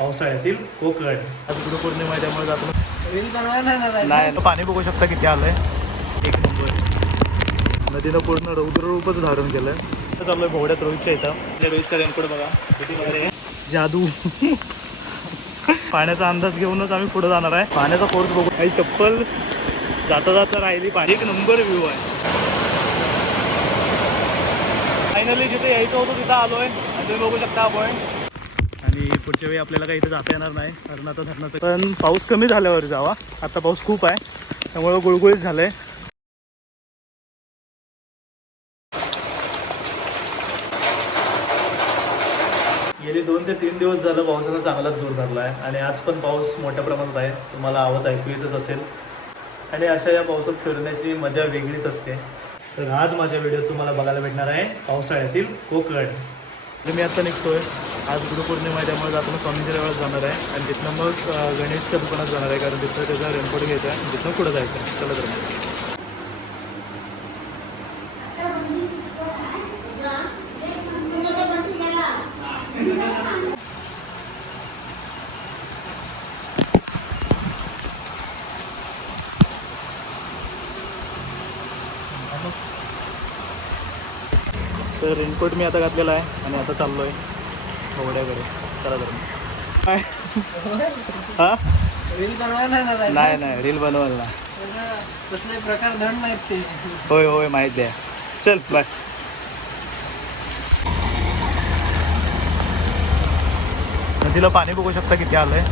पावसाळ्यातील कोकण. आज गुरुपौर्णिमा त्यामुळे जातो. नाही पाणी बघू शकता किती आलंय. एक नंबर. नदीनं पूर्ण रौद्र रूपच धारण केलंय. चाललोय भोवड्यात रोहितच्या इथं. रोहितचा रेनकोट बघा. किती भारी जादू. पाण्याचा अंदाज घेऊनच आम्ही पुढे जाणार आहे. पाण्याचा फोर्स बघू. काही चप्पल. जाता जाता राहिली पाणी एक नंबर व्ह्यू आहे. फायनली जिथे यायचं होतं तिथं आलोय. आणि तुम्ही बघू शकता आपण. आणि पुढच्या वेळी आपल्याला काही इथे जाता येणार नाही. कारण आता धरणाचं. पण पाऊस कमी झाल्यावर जावा. आता पाऊस खूप आहे. त्यामुळं गुळगुळीत झालंय. गेली दोन ते तीन दिवस झालं पावसानं चांगलाच जोर धरला आहे आणि आज पण पाऊस मोठ्या प्रमाणात आहे. तुम्हाला आवाज ऐकू येतच असेल. आणि अशा या पावसात फिरण्याची मजा वेगळीच असते. तर आज माझ्या व्हिडिओत तुम्हाला बघायला भेटणार आहे पावसाळ्यातील कोकण. तर मी आता निघतोय. आज गुरुपौर्णिमा आहे त्यामुळे जाताना स्वामींच्या देवळात जाणार आहे. आणि तिथनं मग गणेशच्या दुकानात जाणार आहे कारण तिथं त्याचा रेनकोट घ्यायचा आहे आणि तिथनं पुढं जायचं आहे. चला तर मग. तर रेनकोट मी आता घातलेला आहे आणि आता चाललो आहे होड्याकडे चला तर हा? नाही ना नाही नाही रील प्रकार धड नाहीत ते. होय होय माहिती आहे. चल बाय नदीला पाणी बघू शकता किती आलंय.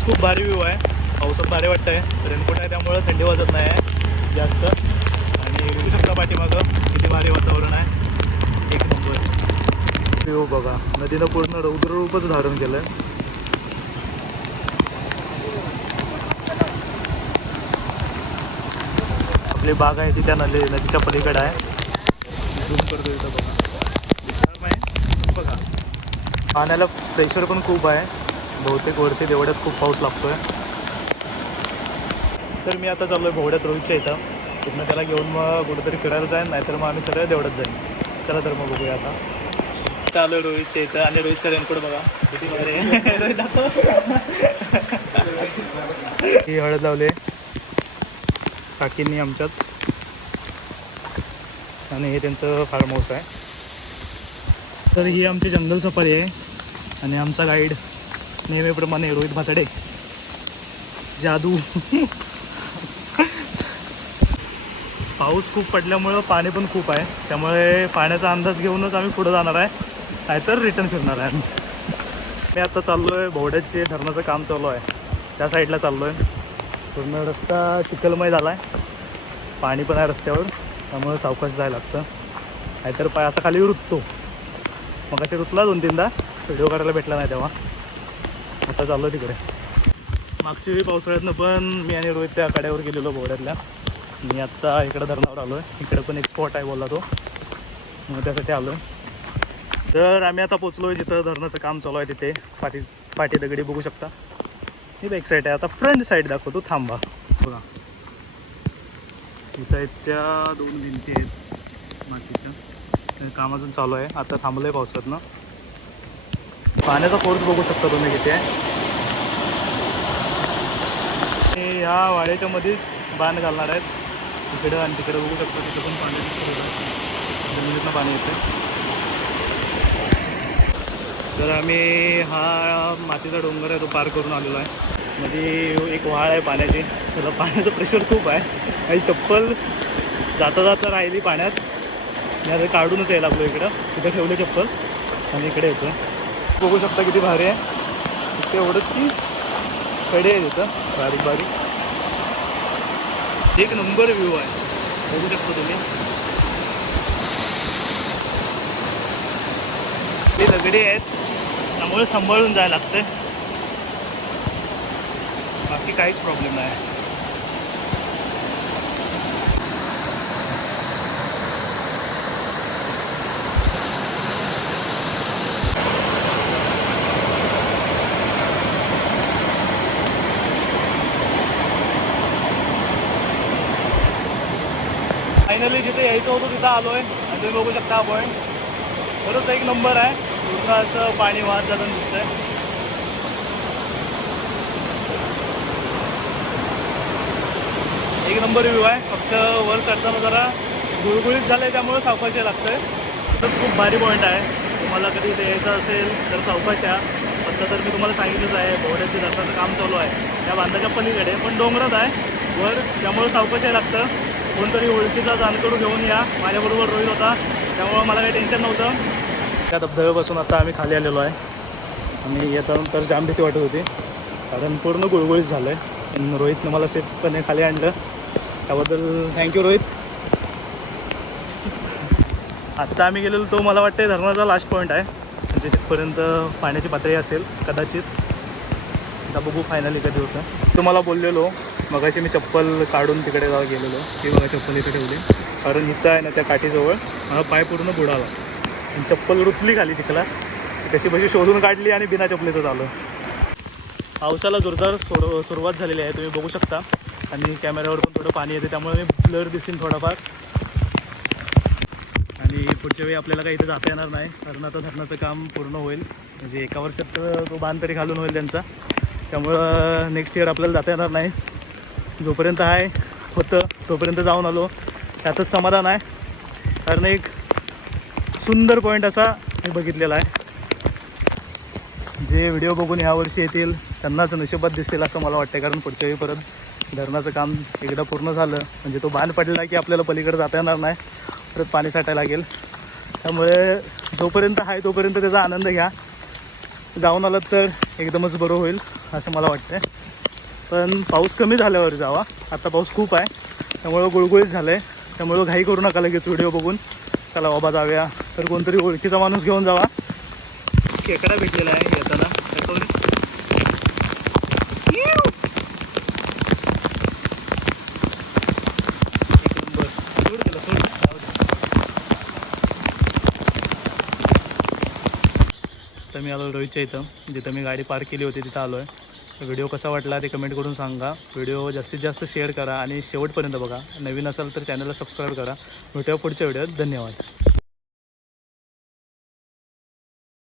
खूप भारी व्ह्यू आहे. पावसात भारी वाटतंय. रेनकोट आहे त्यामुळं थंडी वाजत नाही. आहे जास्त. आणि बघू शकता पाठीमागं किती भारी वातावरण आहे. एक नंबर. हो बघा नदीनं पूर्ण रौद्र रूपच धारण केलंय. आपली बाग आहे ती त्या नदी नदीच्या पलीकडे आहे. झूम करतो इथं बघा. नाही बघा. पाण्याला प्रेशर पण खूप आहे. बहुतेक वरती देवड्यात खूप पाऊस लागतोय. तर मी आता चाललोय भोवड्यात रोहितच्या इथं. तिथनं त्याला घेऊन मग कुठेतरी फिरायला जाईन नाहीतर मग आम्ही सगळं देवड्यात जाईन. चला तर मग बघूया आता. चालू आहे रोहितच्या इथं आणि रोहितचा रेनकोट बघा. किती भारी रोहित ही हळद लावले काकींनी आमच्याच आणि हे त्यांचं फार्म हाऊस आहे. तर ही आमची जंगल सफारी आहे. आणि आमचा गाईड नेहमीप्रमाणे रोहित भातडे. जादू. पाऊस खूप पडल्यामुळं पाणी पण खूप आहे. त्यामुळे पाण्याचा अंदाज घेऊनच आम्ही पुढे जाणार आहे. नाहीतर रिटर्न फिरणार आहे आम्ही. मी आता चाललो आहे भोवड्याचे धरणाचं काम चालू आहे. त्या साईडला चाललो आहे पूर्ण रस्ता चिखलमय झाला आहे पाणी पण आहे रस्त्यावर. त्यामुळे सावकाश जायला लागतं. नाहीतर पाय असा खाली रुततो. मग असे रुतला दोन तीनदा. व्हिडिओ काढायला भेटला नाही तेव्हा. आता चाललो आहे तिकडे. मागच्या वेळी पावसाळ्यातनं पण मी आणि रोहित त्या कड्यावर गेलेलो भोवड्यातल्या मी आत्ता इकडं धरणावर आलो आहे इकडं पण एक स्पॉट आहे बोलला तो. मग त्यासाठी आलो आहे तर आम्ही आता पोचलो आहे जिथं धरणाचं काम चालू आहे तिथे. पाठी पाठी दगडी बघू शकता. ही बॅक साईड आहे. आता फ्रंट साईड दाखवतो. थांबा. बघा. इथं आहेत त्या दोन भिंती आहेत. मातीच्या. काम अजून चालू आहे. आता थांबलं आहे पावसातनं. पाण्याचा फोर्स बघू शकता तुम्ही किती आहे. आणि ह्या वाड्याच्या मध्येच बांध घालणार आहेत. तिकडं आणि तिकडं बघू शकतो तिथं पण पाणी जमिनीतनं म्हणजे पाणी येतं तर आम्ही हा मातीचा डोंगर आहे तो पार करून आलेलो आहे. मध्ये एक वाळ आहे पाण्याची. त्याला पाण्याचं प्रेशर खूप आहे. आणि चप्पल जाता जाता राहिली पाण्यात. मी आता काढूनच यायला लागलो इकडं. तिथं ठेवलं चप्पल. आणि इकडे येतो बघू शकता किती भारी आहे. फक्त एवढंच की कडे आहे तिथं बारीक बारीक. एक नंबर व्ह्यू आहे. बघू शकता तुम्ही. ते दगडी आहेत. त्यामुळे सांभाळून जायला लागतं बाकी काहीच प्रॉब्लेम नाही. फायनली जिथे यायचं होतं तिथं आलो आहे आणि तुम्ही बघू शकता आपण. पॉईंट खरंच एक नंबर आहे. पूर्ण असं पाणी वाहत जाताना दिसतंय. एक नंबर व्ह्यू आहे. फक्त वर चढताना जरा गुळगुळीत झालं आहे त्यामुळे लागतं आहे तर खूप भारी पॉईंट आहे. तुम्हाला कधी इथे यायचं असेल तर सावकाशा आता फक्त तर मी तुम्हाला सांगितलंच आहे बोर्डाचे रस्त्याचं काम चालू आहे. त्या बांधाच्या पलीकडे पण डोंगरात आहे. वर त्यामुळे सावकाश लागतं. कोणतरी ओळखीचा जाणकडू घेऊन या. माझ्याबरोबर रोहित होता. त्यामुळं मला काही टेन्शन नव्हतं. त्या धबधब्यापासून आता आम्ही खाली आलेलो आहे. आणि येतानंतर जाम भीती वाटत होती. कारण पूर्ण गुळगुळीत झालं आहे रोहितनं मला सेफपणे खाली आणलं. त्याबद्दल थँक्यू रोहित. आत्ता आम्ही गेलेलो तो मला वाटतं धरणाचा लास्ट पॉईंट आहे. म्हणजे तिथपर्यंत पाण्याची पातळी असेल कदाचित. आता बघू फायनली कधी होतं. तुम्हाला बोललेलो मगाशी मी चप्पल काढून तिकडे जाऊ गेलेलो. ती बघा चप्पल इथे ठेवली. कारण इथं आहे ना त्या काठीजवळ. मला पाय पूर्ण बुडाला. आणि चप्पल रुतली खाली चिखला कशी बशी शोधून काढली आणि बिना चपलीचं झालं. पावसाला जोरदार सोड सुरुवात झालेली आहे. तुम्ही बघू शकता. आणि कॅमेऱ्यावर पण थोडं पाणी येते. त्यामुळे मी ब्लर दिसेन थोडाफार. आणि पुढच्या वेळी आपल्याला काही इथे जाता येणार नाही. कारण आता धरणाचं काम पूर्ण होईल. म्हणजे एका वर्षात तर तो बांध तरी घालून होईल त्यांचा. त्यामुळं नेक्स्ट इयर आपल्याला जाता येणार नाही. जोपर्यंत आहे होतं तोपर्यंत जाऊन आलो. त्यातच समाधान आहे. कारण एक सुंदर पॉईंट असा मी बघितलेला आहे. जे व्हिडिओ बघून यावर्षी येतील त्यांनाच नशिबात दिसेल असं मला वाटतं कारण पुढच्या वेळी परत धरणाचं काम एकदा पूर्ण झालं म्हणजे तो बांध पडला की आपल्याला पलीकडे जाता येणार नाही. परत पाणी साठायला लागेल. त्यामुळे जोपर्यंत आहे तोपर्यंत त्याचा आनंद घ्या. जाऊन आलात तर एकदमच बरं होईल असं मला वाटतं पण पाऊस कमी झाल्यावर जावा. आता पाऊस खूप आहे. त्यामुळं गुळगुळीत झालं आहे त्यामुळं घाई करू नका लगेच व्हिडिओ बघून. चला बाबा जाऊया. तर कोणतरी ओळखीचा माणूस घेऊन जावा. खेकडा भेटलेला आहे येताना त्याला, तर मी आलो रोहितच्या इथं. जिथं मी गाडी पार्क केली होती तिथं आलो आहे व्हिडिओ कसा वाटला ते कमेंट करून सांगा. व्हिडिओ जास्तीत जास्त शेअर करा आणि शेवटपर्यंत बघा. नवीन असाल तर चॅनलला सबस्क्राईब करा. भेटूया पुढच्या व्हिडिओत. धन्यवाद.